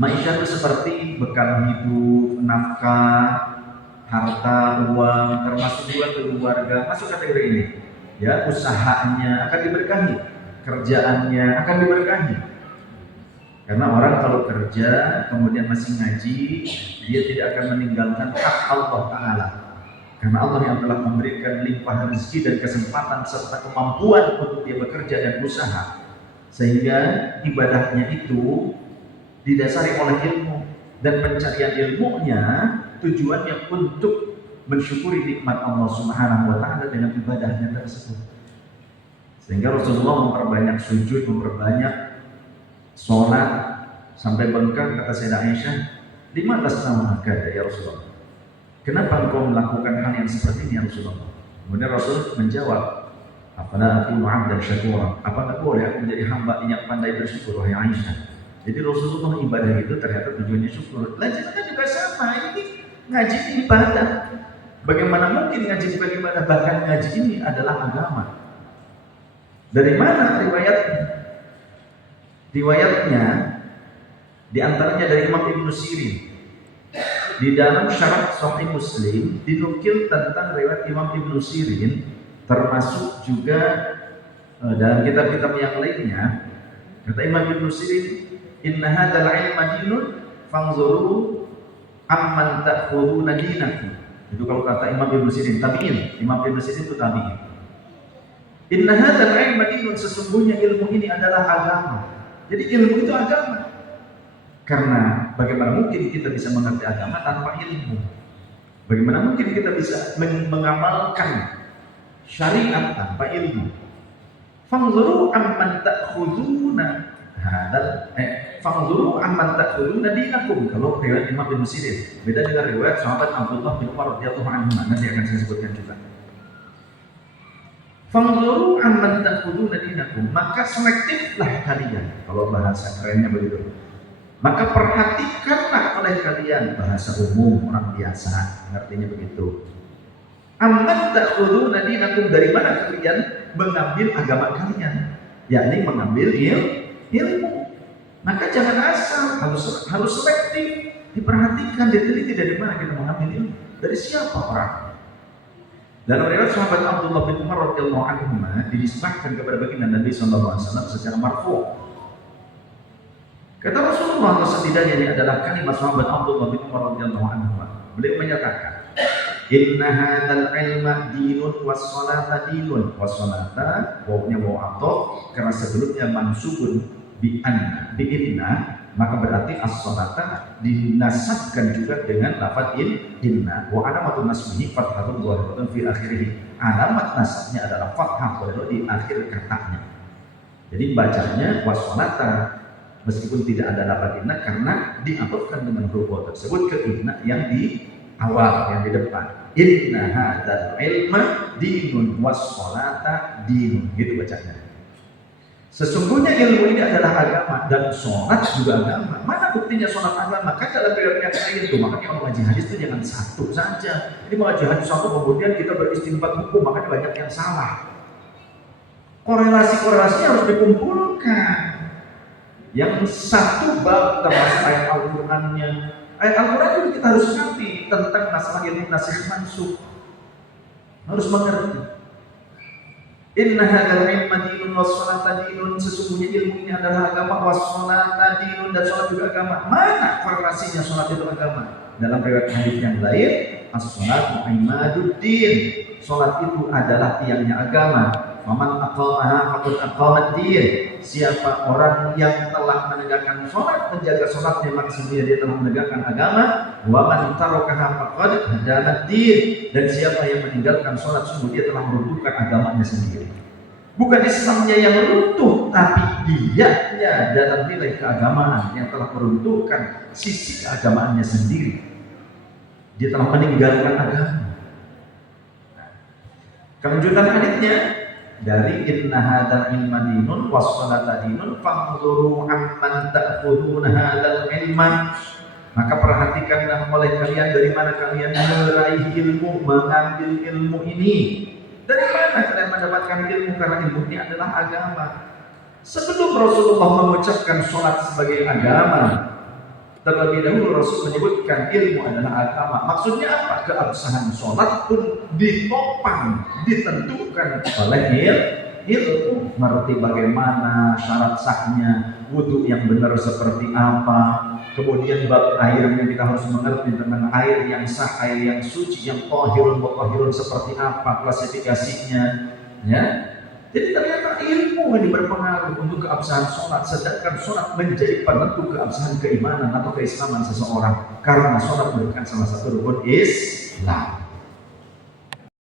Maisha itu seperti bekal hidup, nafkah, harta, uang, termasuk juga keluarga, masuk kategori ini. Ya, usahanya akan diberkahi, kerjaannya akan diberkahi. Karena orang kalau kerja kemudian masih ngaji, dia tidak akan meninggalkan hak Allah Ta'ala. Karena Allah yang telah memberikan limpah rezeki dan kesempatan serta kemampuan untuk dia bekerja dan usaha, sehingga ibadahnya itu didasari oleh ilmu, dan pencarian ilmunya tujuannya untuk mensyukuri nikmat Allah Subhanahu wa Ta'ala dengan ibadahnya tersebut. Sehingga Rasulullah memperbanyak sujud, memperbanyak sholat sampai bengkak. Kata Sayyidah Aisyah, lima atas nama kata ya Rasulullah, kenapa engkau melakukan hal yang seperti ini ya Rasulullah? Kemudian Rasul menjawab, apala aku abdan syakura, apakah boleh aku menjadi hamba yang pandai bersyukur wahai Aisyah? Jadi Rasulullah ibadah itu ternyata tujuannya syukur. Lanjut kita juga sama, ini ngaji ini ibadah. Bagaimana mungkin ngaji sebagai ibadah? Bahkan ngaji ini adalah agama. Dari mana riwayatnya? Riwayatnya diantaranya dari Imam Ibnu Sirin. Di dalam Syarah Sahih Muslim dinukil tentang riwayat Imam Ibnu Sirin, termasuk juga dalam kitab-kitab yang lainnya. Kata Imam Ibnu Sirin, inna hadzal ilma dinun fanzuru amman ta'khuduna dinakum. Itu kalau kata Imam Ibnu Sirin, tabi'in. Imam Ibnu Sirin itu tabi'in. Inna hadzal ilma dinun, sesungguhnya ilmu ini adalah agama. Jadi ilmu itu agama. Karena bagaimana mungkin kita bisa mengerti agama tanpa ilmu? Bagaimana mungkin kita bisa mengamalkan syariat tanpa ilmu? Fanzuru amman ta'khuduna hadzal fanzuru amman ta'khuduna dinakum. Kalau riwayat Imam Ibnu Sirin beda dengan riwayat sahabat Abdullah bin Umar radhiyallahu anhu, nanti akan saya sebutkan juga. Fanzuru amman ta'khuduna dinakum, maka selektiflah kalian, kalau bahasa kerennya begitu. Maka perhatikanlah oleh kalian, bahasa umum orang biasa artinya begitu. Amman ta'khuduna dinakum, dari mana kalian mengambil agama kalian? Yakni mengambil ilmu. Maka jangan asal, harus selektif, diperhatikan, diteliti dari mana kita mengambil ilmu, dari siapa orang. Dalam riwayat sahabat Abdullah bin Umar radhiyallahu anhu dinisbahkan kepada baginda Nabi sallallahu alaihi wasallam secara marfu'. Kata Rasulullah, setidaknya ini adalah kalimat sahabat Abdullah bin Umar radhiyallahu anhu. Beliau menyatakan, inna hadzal ilma dinun was salata dinun. Was salata wawnya waw atau karena sebelumnya mansubun bi anna bi inna, maka berarti as-salata dinasabkan juga dengan lafaz inna. Wa alamatun nasbihi fathatun dhahiratun fi akhirih. Alamat nasabnya adalah fathah di akhir katanya. Jadi bacanya was salata meskipun tidak ada lafaz inna, karena diatofkan dengan huruf tersebut ke inna yang di awal, yang di depan. Inna hadzal ilma dinun was salata dinun, gitu bacanya. Sesungguhnya ilmu ini adalah agama, dan sholat juga agama. Mana buktinya sholat agama? Kan dalam riwayat lain itu, makanya kalau ngaji hadis itu jangan satu saja. Ini mengaji hadis satu kemudian kita beristinbat hukum, makanya banyak yang salah. Korelasi-korelasinya harus dikumpulkan. Yang satu bab termasuk ayat Al-Qur'annya. Ayat Al-Qur'an juga kita harus ngerti tentang masalah ilmu nasikh mansukh. Harus mengerti. Inna hadzal ilma dinun was salata dinun, sesungguhnya ilmu ini adalah agama, was salata dinun, dan salat juga agama. Mana korelasinya salat itu agama? Dalam riwayat hadis yang lain, as-salatu imaduddin, salat itu adalah tiangnya agama. Faman aqamaha faqad aqamat din, siapa orang yang telah menegakkan salat, menjaga salatnya, maka sesungguhnya dia telah menegakkan agama. Wa man tarakaha faqad hadanad din, dan siapa yang meninggalkan salat, sungguh dia telah meruntuhkan agamanya sendiri. Bukan Islamnya yang runtuh, tapi dianya dalam nilai keagamaan yang telah meruntuhkan sisi keagamaannya sendiri. Dia telah meninggalkan agama. Kelanjutan hadisnya dari inna hadzal ilma dinun was salata dinun fanzuru amman ta'khuduna hadzal ilma, maka perhatikanlah oleh kalian dari mana kalian meraih ilmu, mengambil ilmu ini. Dari mana kalian mendapatkan ilmu? Karena ilmu ini adalah agama. Sebelum Rasulullah mengucapkan sholat sebagai agama, Terlebih dahulu Rasul menyebutkan ilmu adalah agama. Maksudnya apa? Keabsahan sholat pun ditopang, ditentukan oleh ilmu. Ngerti bagaimana syarat sahnya, wudhu yang benar seperti apa. Kemudian bab airnya kita harus mengerti tentang air yang sah, air yang suci, yang tahirun, mutahhirun seperti apa klasifikasinya. Ya, jadi ternyata ilmu ini berpengaruh untuk keabsahan sholat, sedangkan sholat menjadi penentu keabsahan keimanan atau keislaman seseorang. Karena sholat merupakan salah satu rukun Islam.